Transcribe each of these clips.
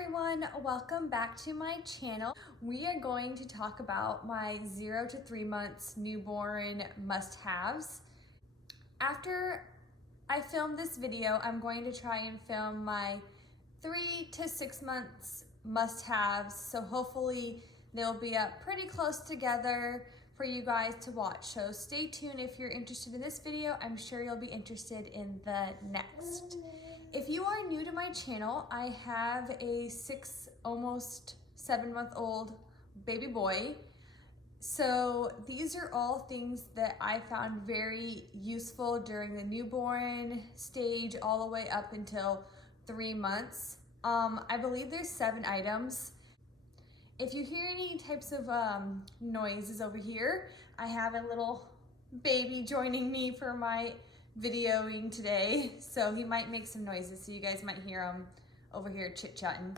everyone, welcome back to my channel. We are going to talk about my 0 to 3 months newborn must-haves. After I film this video, I'm going to try and film my 3 to 6 months must-haves, so hopefully they'll be up pretty close together for you guys to watch. So stay tuned if you're interested in this video. I'm sure you'll be interested in the next. If you are new to my channel, I have a 6, almost 7-month-old baby boy. So these are all things that I found very useful during the newborn stage all the way up until 3 months. I believe there's 7 items. If you hear any types of noises over here, I have a little baby joining me for my videoing today, so he might make some noises, so you guys might hear him over here chit-chatting.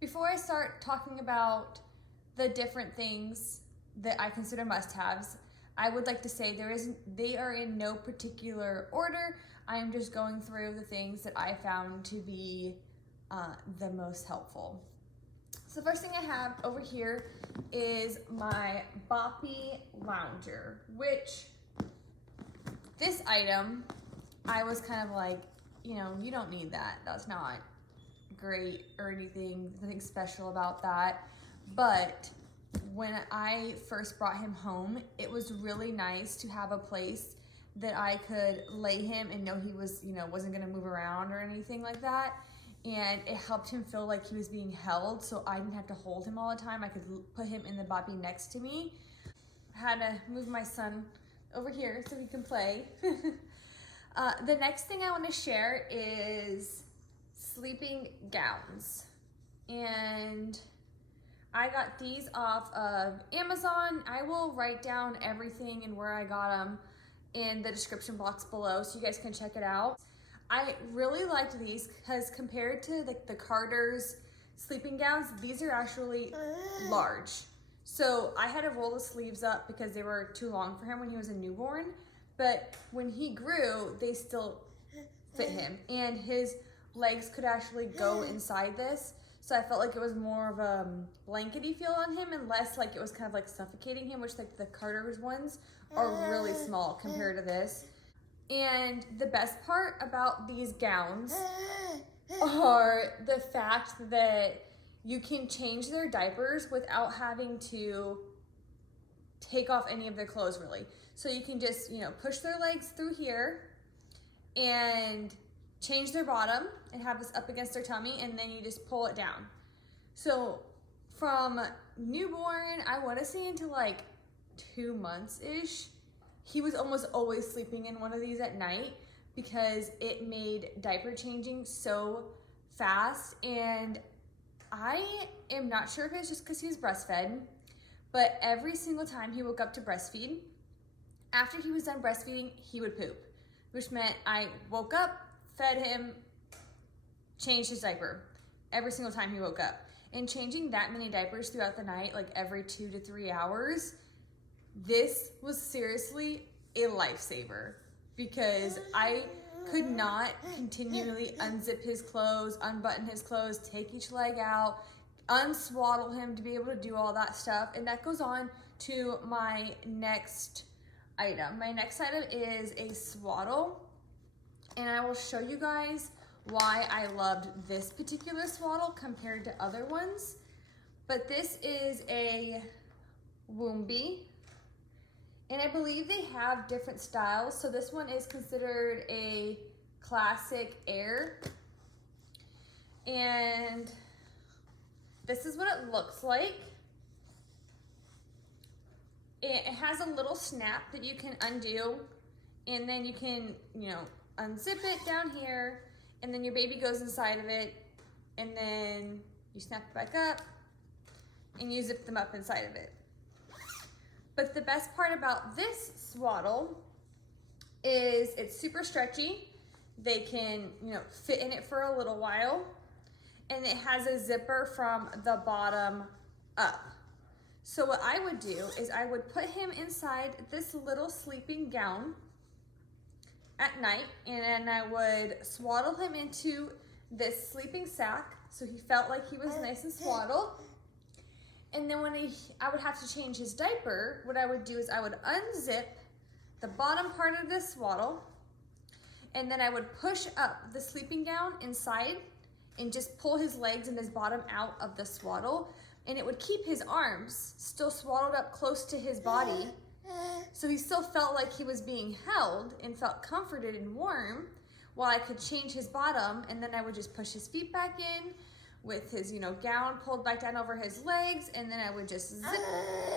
Before I start talking about the different things that I consider must-haves, I would like to say they are in no particular order. I am just going through the things that I found to be the most helpful. So the first thing I have over here is my Boppy Lounger, which this item, I was kind of like, you know, you don't need that. That's not great or anything, nothing special about that. But when I first brought him home, it was really nice to have a place that I could lay him and know he was, you know, wasn't gonna move around or anything like that. And it helped him feel like he was being held, so I didn't have to hold him all the time. I could put him in the Boppy next to me. I had to move my son over here so he can play. The next thing I want to share is sleeping gowns. And I got these off of Amazon. I will write down everything and where I got them in the description box below so you guys can check it out. I really liked these because compared to the Carter's sleeping gowns, these are actually large. So I had to roll the sleeves up because they were too long for him when he was a newborn. But when he grew, they still fit him. And his legs could actually go inside this. So I felt like it was more of a blankety feel on him and less like it was kind of like suffocating him, which like the Carter's ones are really small compared to this. And the best part about these gowns are the fact that you can change their diapers without having to take off any of their clothes really. So you can just, you know, push their legs through here and change their bottom and have this up against their tummy, and then you just pull it down. So from newborn, I want to say into like 2 months-ish, he was almost always sleeping in one of these at night because it made diaper changing so fast. And I am not sure if it's just because he was breastfed, but every single time he woke up to breastfeed, after he was done breastfeeding, he would poop, which meant I woke up, fed him, changed his diaper every single time he woke up. And changing that many diapers throughout the night, like every 2 to 3 hours, this was seriously a lifesaver because I could not continually unzip his clothes, unbutton his clothes, take each leg out, unswaddle him to be able to do all that stuff. And that goes on to my next item. My next item is a swaddle, and I will show you guys why I loved this particular swaddle compared to other ones. But this is a Woombi, and I believe they have different styles. So this one is considered a classic air, and this is what it looks like. It has a little snap that you can undo, and then you can, you know, unzip it down here, and then your baby goes inside of it, and then you snap it back up, and you zip them up inside of it. But the best part about this swaddle is it's super stretchy. They can, you know, fit in it for a little while, and it has a zipper from the bottom up. So what I would do is I would put him inside this little sleeping gown at night, and then I would swaddle him into this sleeping sack so he felt like he was nice and swaddled. And then when I would have to change his diaper, what I would do is I would unzip the bottom part of this swaddle, and then I would push up the sleeping gown inside and just pull his legs and his bottom out of the swaddle, and it would keep his arms still swaddled up close to his body, so he still felt like he was being held and felt comforted and warm, while I could change his bottom, and then I would just push his feet back in with his, gown pulled back down over his legs, and then I would just zip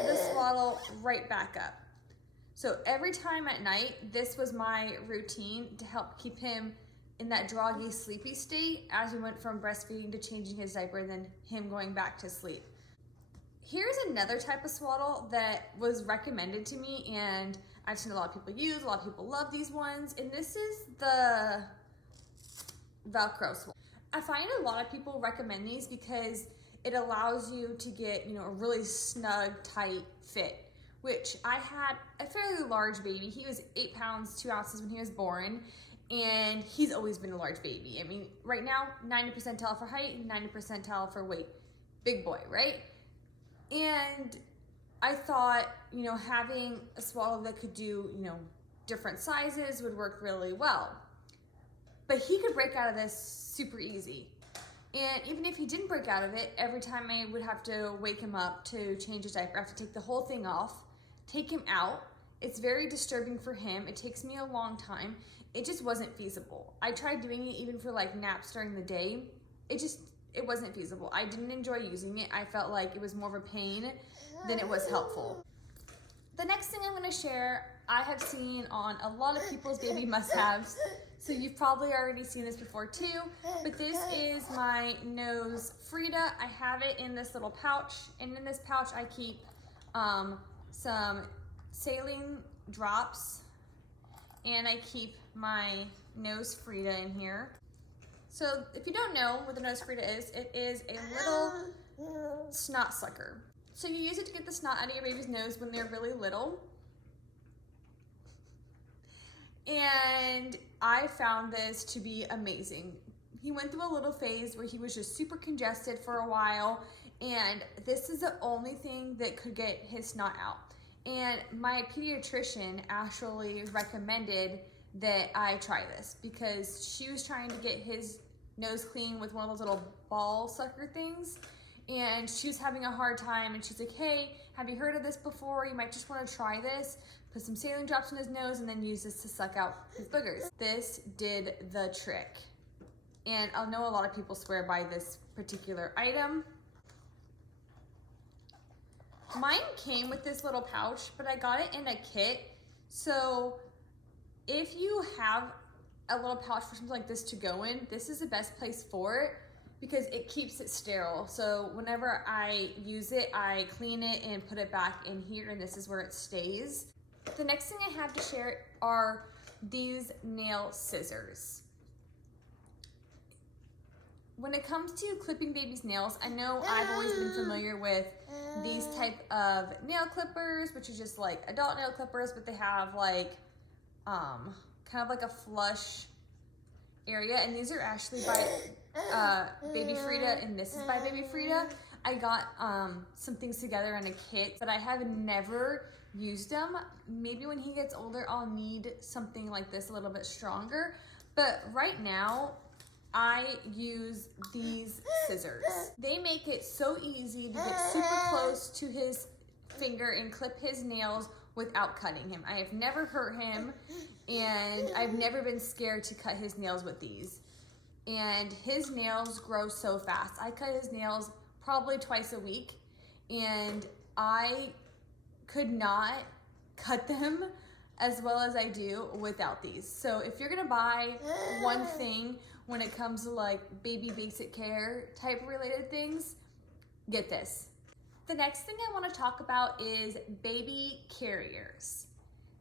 the swaddle right back up. So every time at night, this was my routine to help keep him in that droggy, sleepy state as we went from breastfeeding to changing his diaper and then him going back to sleep. Here's another type of swaddle that was recommended to me, and I've seen a lot of people use, a lot of people love these ones, and this is the Velcro swaddle. I find a lot of people recommend these because it allows you to get, a really snug, tight fit, which I had a fairly large baby. He was 8 pounds, 2 ounces when he was born, and he's always been a large baby. I mean, right now, 90 percentile for height, 90 percentile for weight. Big boy, right? And I thought, having a swaddle that could do, different sizes would work really well. But he could break out of this super easy. And even if he didn't break out of it, every time I would have to wake him up to change his diaper, I have to take the whole thing off, take him out. It's very disturbing for him. It takes me a long time. It just wasn't feasible. I tried doing it even for like naps during the day. It wasn't feasible. I didn't enjoy using it. I felt like it was more of a pain than it was helpful. The next thing I'm gonna share, I have seen on a lot of people's baby must-haves. So you've probably already seen this before too, but this is my nose Frida. I have it in this little pouch, and in this pouch I keep some saline drops, and I keep my nose Frida in here. So if you don't know what the nose Frida is, it is a little snot sucker. So you use it to get the snot out of your baby's nose when they're really little. And I found this to be amazing. He went through a little phase where he was just super congested for a while, and this is the only thing that could get his snot out. And my pediatrician actually recommended that I try this because she was trying to get his nose clean with one of those little ball sucker things, and she was having a hard time, and she's like, hey, have you heard of this before? You might just want to try this. Put some saline drops in his nose and then use this to suck out his boogers. This did the trick. And I know a lot of people swear by this particular item. Mine came with this little pouch, but I got it in a kit. So if you have a little pouch for something like this to go in, this is the best place for it because it keeps it sterile. So whenever I use it, I clean it and put it back in here, and this is where it stays. The next thing I have to share are these nail scissors. When it comes to clipping babies' nails, I know I've always been familiar with these type of nail clippers, which is just like adult nail clippers, but they have like kind of like a flush area, and these are actually by Baby Frida, and this is by Baby Frida. I got some things together in a kit, but I have never used them. Maybe when he gets older, I'll need something like this a little bit stronger. But right now, I use these scissors. They make it so easy to get super close to his finger and clip his nails without cutting him. I have never hurt him, and I've never been scared to cut his nails with these. And his nails grow so fast. I cut his nails probably twice a week, and I could not cut them as well as I do without these. So if you're gonna buy one thing when it comes to like baby basic care type related things, get this. The next thing I want to talk about is baby carriers.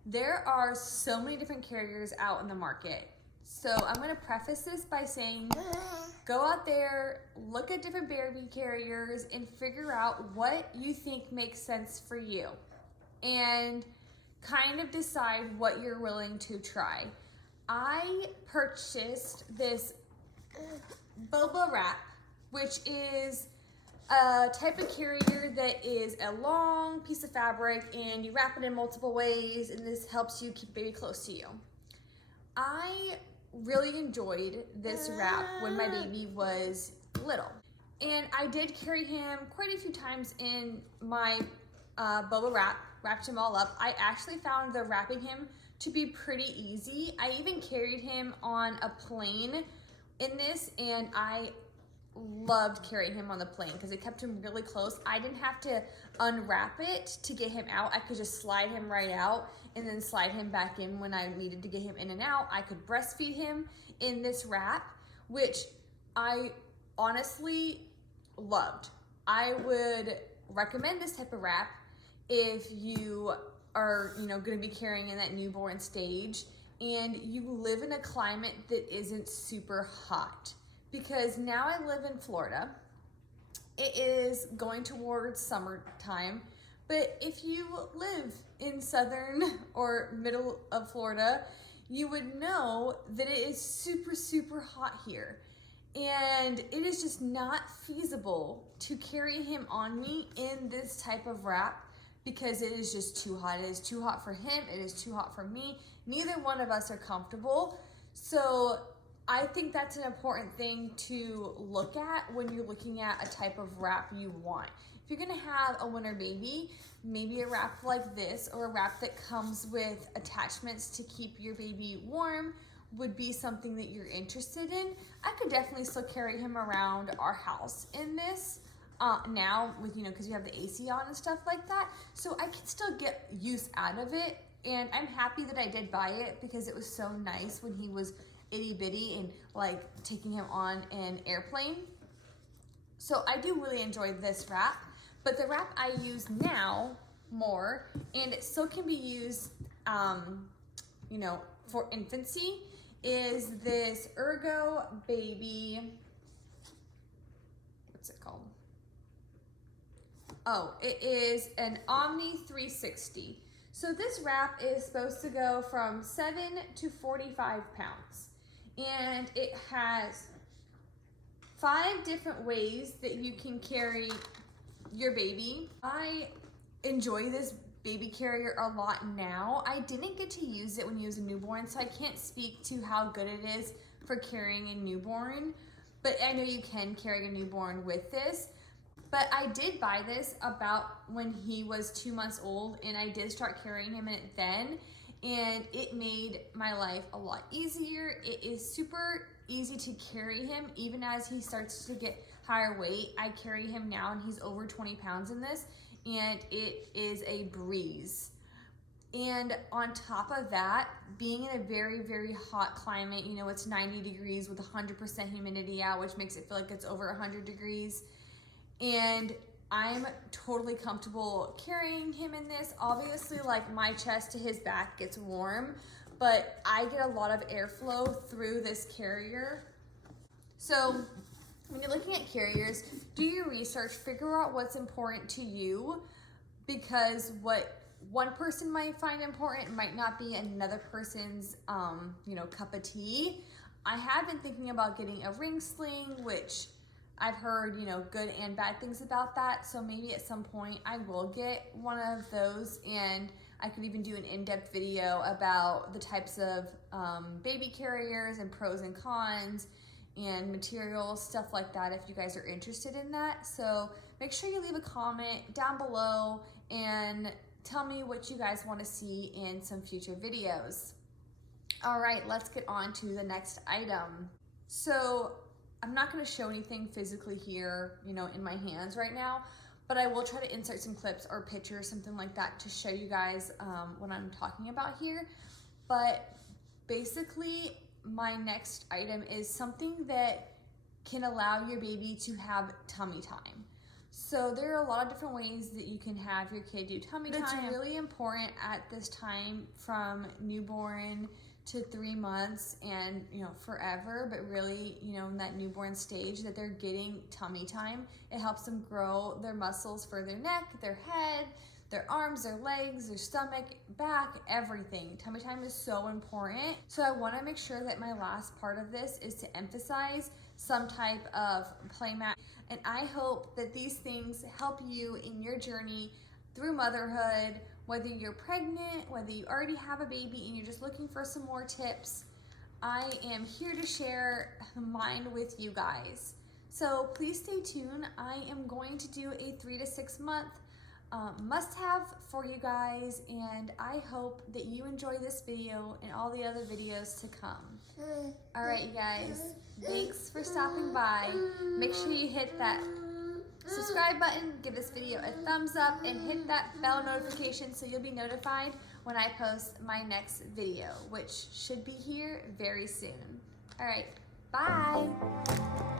There are so many different carriers out in the market. So I'm going to preface this by saying, go out there, look at different baby carriers, and figure out what you think makes sense for you, and kind of decide what you're willing to try. I purchased this boba wrap which is a type of carrier that is a long piece of fabric and you wrap it in multiple ways, and this helps you keep baby close to you. I really enjoyed this wrap when my baby was little, and I did carry him quite a few times in my boba wrap, wrapped him all up. I actually found the wrapping him to be pretty easy. I even carried him on a plane in this, and I loved carrying him on the plane because it kept him really close. I didn't have to unwrap it to get him out. I could just slide him right out and then slide him back in when I needed to get him in and out. I could breastfeed him in this wrap, which I honestly loved. I would recommend this type of wrap if you are, going to be carrying in that newborn stage and you live in a climate that isn't super hot. Because now I live in Florida. It is going towards summertime, but if you live in southern or middle of Florida, you would know that it is super, super hot here. And it is just not feasible to carry him on me in this type of wrap because it is just too hot. It is too hot for him, it is too hot for me. Neither one of us are comfortable. So I think that's an important thing to look at when you're looking at a type of wrap you want. If you're gonna have a winter baby, maybe a wrap like this or a wrap that comes with attachments to keep your baby warm would be something that you're interested in. I could definitely still carry him around our house in this now with, because we have the AC on and stuff like that. So I can still get use out of it. And I'm happy that I did buy it because it was so nice when he was itty bitty and like taking him on an airplane. So I do really enjoy this wrap, but the wrap I use now more, and it still can be used, for infancy, is this Ergo Baby, what's it called? Oh, it is an Omni 360. So this wrap is supposed to go from 7 to 45 pounds. And it has 5 different ways that you can carry your baby. I enjoy this baby carrier a lot now. I didn't get to use it when he was a newborn, so I can't speak to how good it is for carrying a newborn, but I know you can carry a newborn with this. But I did buy this about when he was 2 months old, and I did start carrying him in it then, and it made my life a lot easier. It is super easy to carry him even as he starts to get higher weight. I carry him now and he's over 20 pounds in this, and it is a breeze. And on top of that, being in a very, very hot climate, it's 90 degrees with 100% humidity out, which makes it feel like it's over 100 degrees. And I'm totally comfortable carrying him in this. Obviously, like my chest to his back gets warm, but I get a lot of airflow through this carrier. So when you're looking at carriers, do your research, figure out what's important to you, because what one person might find important might not be another person's, cup of tea. I have been thinking about getting a ring sling, which I've heard, good and bad things about that. So maybe at some point I will get one of those, and I could even do an in-depth video about the types of baby carriers and pros and cons and materials, stuff like that, if you guys are interested in that. So make sure you leave a comment down below and tell me what you guys want to see in some future videos. All right, let's get on to the next item. So I'm not going to show anything physically here, in my hands right now, but I will try to insert some clips or pictures, something like that, to show you guys what I'm talking about here. But basically, my next item is something that can allow your baby to have tummy time. So there are a lot of different ways that you can have your kid do tummy time. It's really important at this time from newborn to 3 months and forever, but really in that newborn stage, that they're getting tummy time. It helps them grow their muscles for their neck, their head, their arms, their legs, their stomach, back, everything. Tummy time is so important. So I want to make sure that my last part of this is to emphasize some type of play mat. And I hope that these things help you in your journey through motherhood, whether you're pregnant, whether you already have a baby and you're just looking for some more tips. I am here to share mine with you guys. So please stay tuned. I am going to do a 3 to 6 month must-have for you guys, and I hope that you enjoy this video and all the other videos to come. All right, you guys, thanks for stopping by. Make sure you hit that subscribe button, give this video a thumbs up, and hit that bell notification so you'll be notified when I post my next video, which should be here very soon. All right, bye.